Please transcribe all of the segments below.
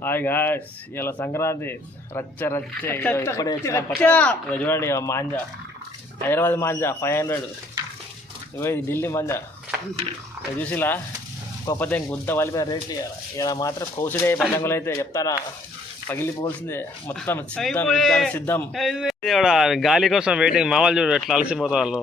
Hi guys, ఇలా సంక్రాంతి రచ్చ ఇప్పుడే చూడండి. మాంజా హైదరాబాద్ మాంజా 500, ఇది ఢిల్లీ మాంజా చూసిలా. గొప్పతే గుద్ద వలిపోయిన రేట్లు ఇలా మాత్రం కోసుడే పతంగులు అయితే చెప్తానా పగిలిపోవాల్సిందే. మొత్తం సిద్ధం. గాలి కోసం వెయిటింగ్. మామూలు చూడు ఎట్లా అలసిపోతా వాళ్ళు.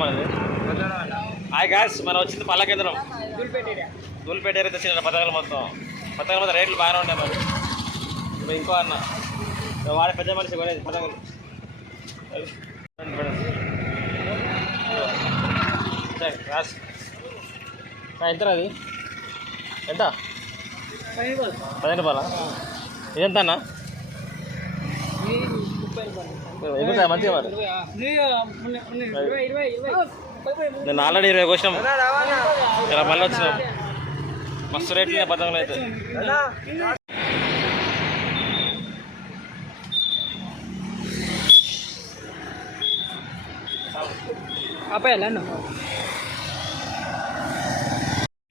మనది హాయ్ గాయ్స్, మనం వచ్చింది పల్ల కేంద్రం దూల్పేట ఏరియా. తెచ్చిన పథకాలు మొత్తం రేట్లు బాగానే ఉన్నాయి. మరి ఇంకో అన్న వాడే పెద్ద మనిషి కొనేది పథకాలు. ఎంత అది? ఎంత? 15 రూపాయలా? ఇదెంత అన్న? ఎగుతాయి మంచిగా మరి. నేను ఆల్రెడీ 20 వచ్చినాం, ఇలా మళ్ళీ వచ్చినాం. మస్తు రేట్లు పతంగులు అయితే.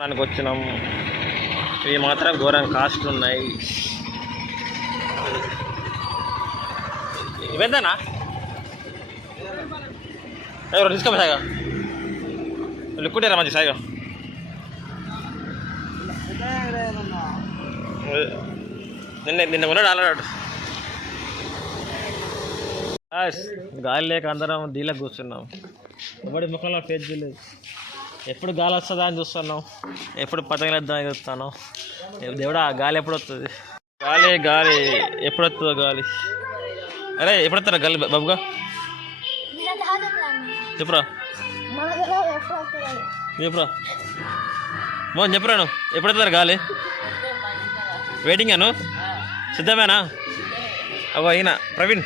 దానికి వచ్చినాం. ఇవి మాత్రం ఘోరంగా కాస్ట్ ఉన్నాయి. ఇవెంతనా? ఎవరు తీసుకోమా సాయిగా లిక్విడేరా మంచి సాయిగా. నిన్న ఉన్నాడు అలవాడు. గాలి లేక అందరం డీలకు కూర్చున్నాం. ఎవడి ముఖంలో ఫేస్ చేయలేదు. ఎప్పుడు గాలి వస్తుందా అని చూస్తున్నాం, ఎప్పుడు పతంగులు వేద్దామని చూస్తాను. దేవుడా గాలి ఎప్పుడు వస్తుంది? గాలి ఎప్పుడు వస్తుందో గాలి. అరే ఎప్పుడు వస్తారా గాలి బాబుగా? చెప్పురా మోహన్, చెప్పురా నువ్వు ఎప్పుడు వస్తారు గాలి? వెయిటింగాను సిద్ధమేనా? అవో ఈయన ప్రవీణ్,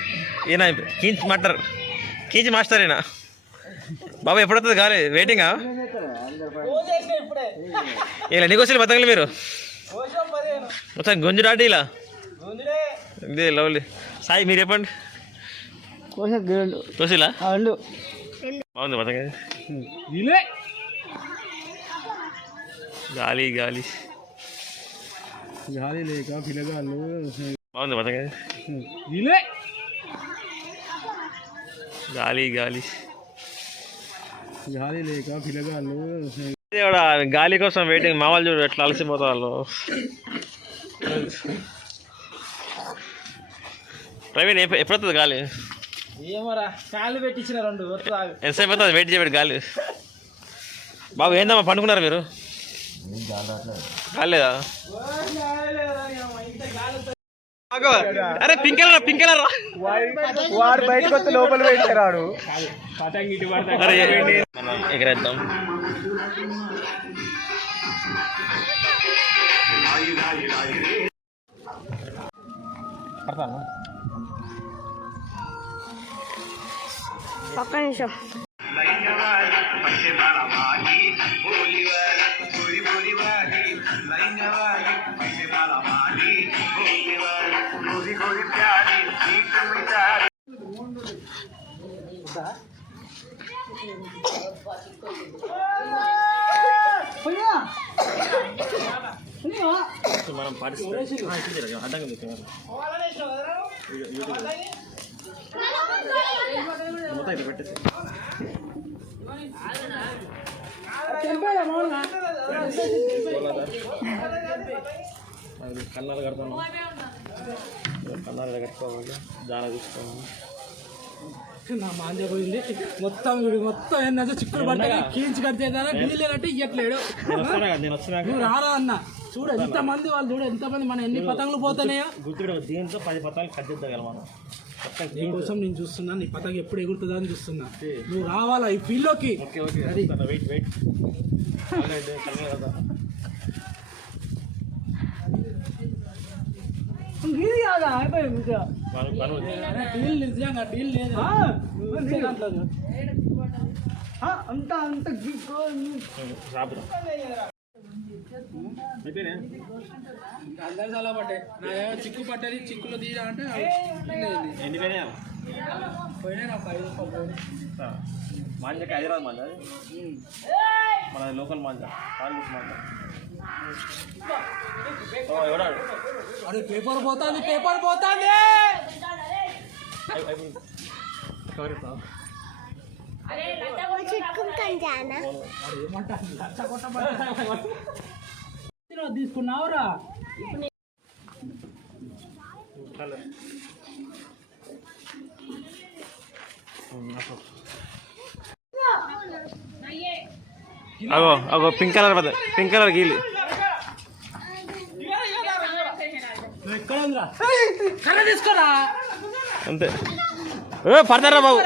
ఈయన కీంచి మాస్టర్ ఈయన. బాబు ఎప్పుడు వస్తుంది గాలి? వెయిటింగా? ఇలా ఎన్ని కోసాలు బతకలు మీరు? మొత్తం గుంజు రాటి ఇలా ఇదే లవ్లీ. సాయి మీరు చెప్పండి. కోసిలా బాగుంది బతక. గాలి లేక పిల్లగాళ్ళు బాగుంది బతక. గాలి లేక పిల్లగాళ్ళు. గాలి కోసం వెయిటింగ్. మామూలు చూడు ఎట్లా అలసిపోతా వాళ్ళు. ప్రవీణ్ ఎప్పుడు వస్తుంది గాలి? ఏమరా కాళ్ళు పెట్టించిన 2 ఎంతసేపు అవుతుంది వెయిట్ చేయబెట్టి గాలి? బాబు ఏందమ్మా పండుకున్నారా మీరు? కాలేదా? అరే పింకెలరా వాడు బయటకు వస్తే లోపల పెట్టారు. ఎగరేద్దాం. ఒక్క నిమిషం. మనం మొత్తం ఇట్లా పెట్టేసి కన్నాలు కడతాను. కన్నాలు కట్టుకోవాలి. జాన తీసుకోవాలి. నా మాంజా పోయింది మొత్తం ఏంటంటే చిక్కుడు పడ్డా కీంచి కడితే ఢిల్లీ అంటే ఇవ్వట్లేడు. నువ్వు రారా అన్న. చూడు ఎంతమంది వాళ్ళు, చూడు ఎంతమంది, మన ఎన్ని పతంగులు పోతున్నాయో. గుర్తుడు దీంతో 10 పతంగులు కట్టిద్దాం మనం. నీకోసం నేను చూస్తున్నా, నీ పతంగ ఎప్పుడు ఎగురుతుందా అని చూస్తున్నా. నువ్వు రావాలా ఈ ఫీల్డ్లోకి. వెయిట్ అంత అందరు చాలా పడ్డాయి నాకేమో చిక్కు పట్టేది చిక్కులు తీయరా అంటే ఎండిపోయినా పోయినా నాకు 5 మాంజకి హైదరాబాద్ మాంజ మన లోకల్ మాంజ కాలేజ్ మాంజ ఎవడాడు అరే పేపర్ పోతుంది తీసుకున్నావురా అగో పింక్ కలర్ గీలి ఎక్కడ ఉందిరా కర్ర తీసుకోరా అంతే పడతారా బాబు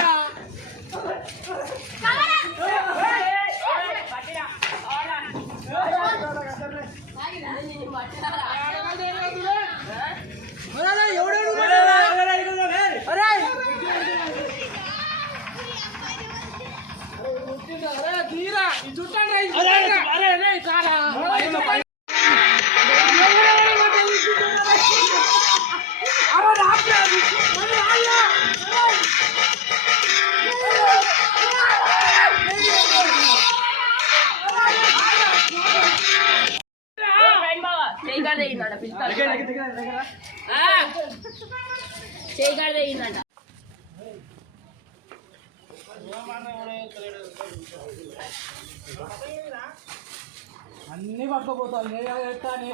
అన్ని పట్టుకోపోతాను నేను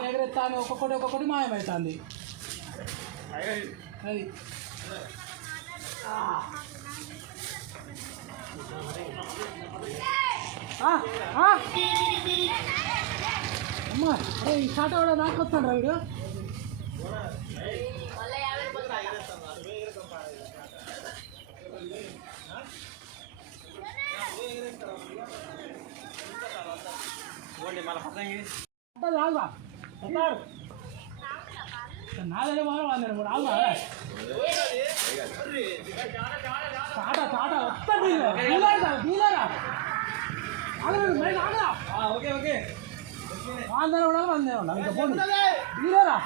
ఎగరెత్తా అని ఒక్కొక్కటి మాయమవుతుంది అది అమ్మా అరే ఈ షాట కూడా నాకు వస్తాడు రా వీడు రాగా నాలుగు వారం అన్నారు రాగా చాట వస్తాడు డీలరా ఓకే అందరూ కూడా వందే ఉండాలి ఇంకా పోనీ డీలరా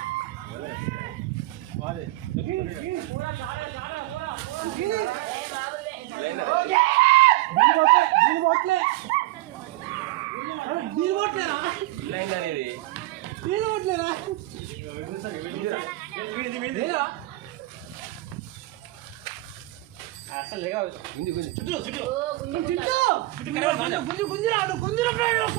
గుంజురా